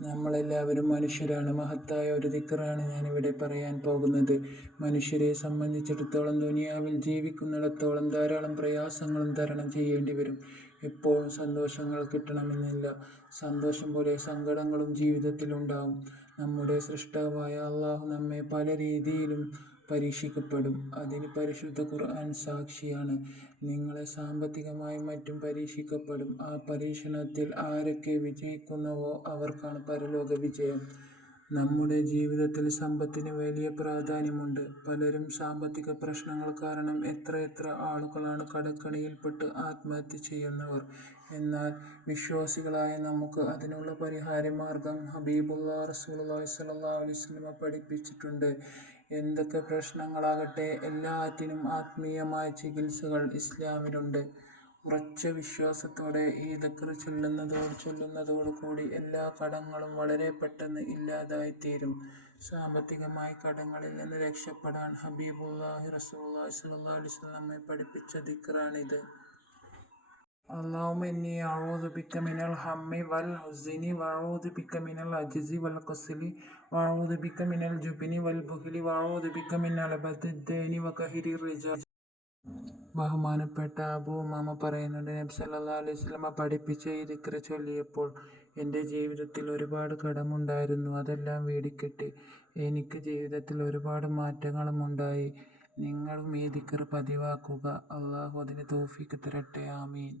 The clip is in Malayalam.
നമ്മളെല്ലാവരും മനുഷ്യരാണ്. മഹത്തായ ഒരു ദിക്റാണ് ഞാനിവിടെ പറയാൻ പോകുന്നത്. മനുഷ്യരെ സംബന്ധിച്ചിടത്തോളം ദുനിയാവിൽ ജീവിക്കുന്നിടത്തോളം ധാരാളം പ്രയാസങ്ങളും തരണം ചെയ്യേണ്ടി വരും. എപ്പോഴും സന്തോഷങ്ങൾ കിട്ടണമെന്നില്ല. സന്തോഷം പോലെ സങ്കടങ്ങളും ജീവിതത്തിലുണ്ടാവും. നമ്മുടെ സൃഷ്ടാവായ അള്ളാഹു നമ്മെ പല രീതിയിലും പരീക്ഷിക്കപ്പെടും. അതിന് പരിശുദ്ധ ഖുർആൻ സാക്ഷിയാണ്. നിങ്ങളെ സാമ്പത്തികമായും മറ്റും പരീക്ഷിക്കപ്പെടും. ആ പരീക്ഷണത്തിൽ ആരൊക്കെ വിജയിക്കുന്നുവോ അവർക്കാണ് പരലോക വിജയം നമ്മുടെ ജീവിതത്തിൽ സമ്പത്തിന് വലിയ പ്രാധാന്യമുണ്ട്. പലരും സാമ്പത്തിക പ്രശ്നങ്ങൾ കാരണം എത്രയെത്ര ആളുകളാണ് കടക്കെണിയിൽപ്പെട്ട് ആത്മഹത്യ ചെയ്യുന്നവർ. എന്നാൽ വിശ്വാസികളായ നമുക്ക് അതിനുള്ള പരിഹാര മാർഗം ഹബീബുല്ലാ റസൂലുള്ളാഹി സ്വല്ലല്ലാഹു അലൈഹി വസല്ലമ പഠിപ്പിച്ചിട്ടുണ്ട്. എന്തൊക്കെ പ്രശ്നങ്ങളാകട്ടെ എല്ലാറ്റിനും ആത്മീയമായ ചികിത്സകൾ ഇസ്ലാമിലുണ്ട് ഉറച്ച വിശ്വാസത്തോടെ ഈ ദിക്ർ ചൊല്ലുന്നതോട് ചൊല്ലുന്നതോടു കൂടി എല്ലാ കടങ്ങളും വളരെ പെട്ടെന്ന് ഇല്ലാതായിത്തീരും സാമ്പത്തികമായി കടങ്ങളിൽ നിന്ന് രക്ഷപ്പെടാൻ ഹബീബുല്ലാഹി റസൂലുള്ളാഹി സ്വല്ലല്ലാഹു അലൈഹി വസല്ലം നമ്മെ പഠിപ്പിച്ച ദിക്റാണിത് اللهم إني أعوذ بك من الهم والحزن وأعوذ بك من العجز والكسل وأعوذ بك من الجبن والبخل وأعوذ بك من غلبة الدين وقهر الرجال ബഹുമാനപ്പെട്ട അബൂ ഉമാമ പറയുന്നുണ്ട് നബി സല്ലല്ലാഹു അലൈഹി വസല്ലമ പഠിപ്പിച്ച ഈ ദിക്ർ ചൊല്ലിയപ്പോൾ എന്റെ ജീവിതത്തിൽ ഒരുപാട് കടമുണ്ടായിരുന്നു അതെല്ലാം വീടിക്കിട്ടി എനിക്ക് ജീവിതത്തിൽ ഒരുപാട് മാറ്റങ്ങളും ഉണ്ടായി നിങ്ങളും ഈ ദിക്ർ പതിവാക്കുക. അള്ളാഹു അതിന് തോഫിക്ക് തരട്ടെ. ആമീൻ.